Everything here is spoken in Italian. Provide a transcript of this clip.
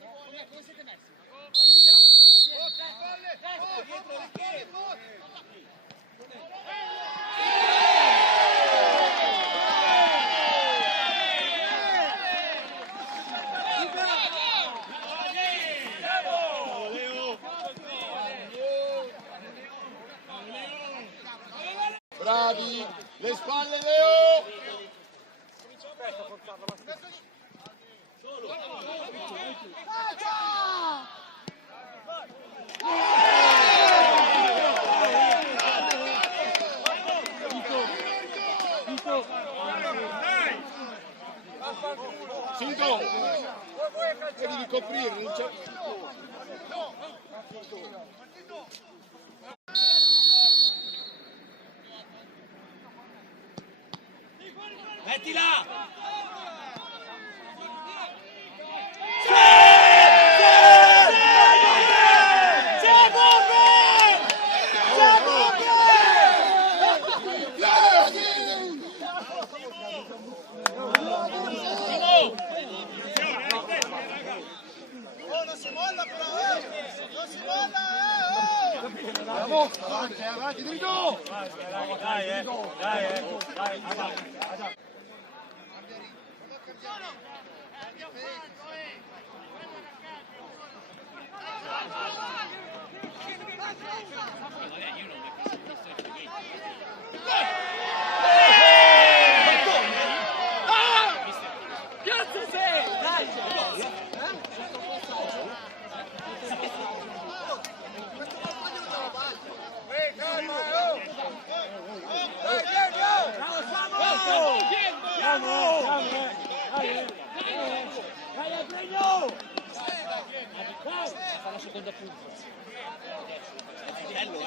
Come siete messi? Allunghiamoci, bravi, le spalle Leo! Cinco! Devi coprire, non c'è... mettila! Avanti, avanti, dritto! Dai, Cazzo sei? Dai! Fa la seconda punta. Bello,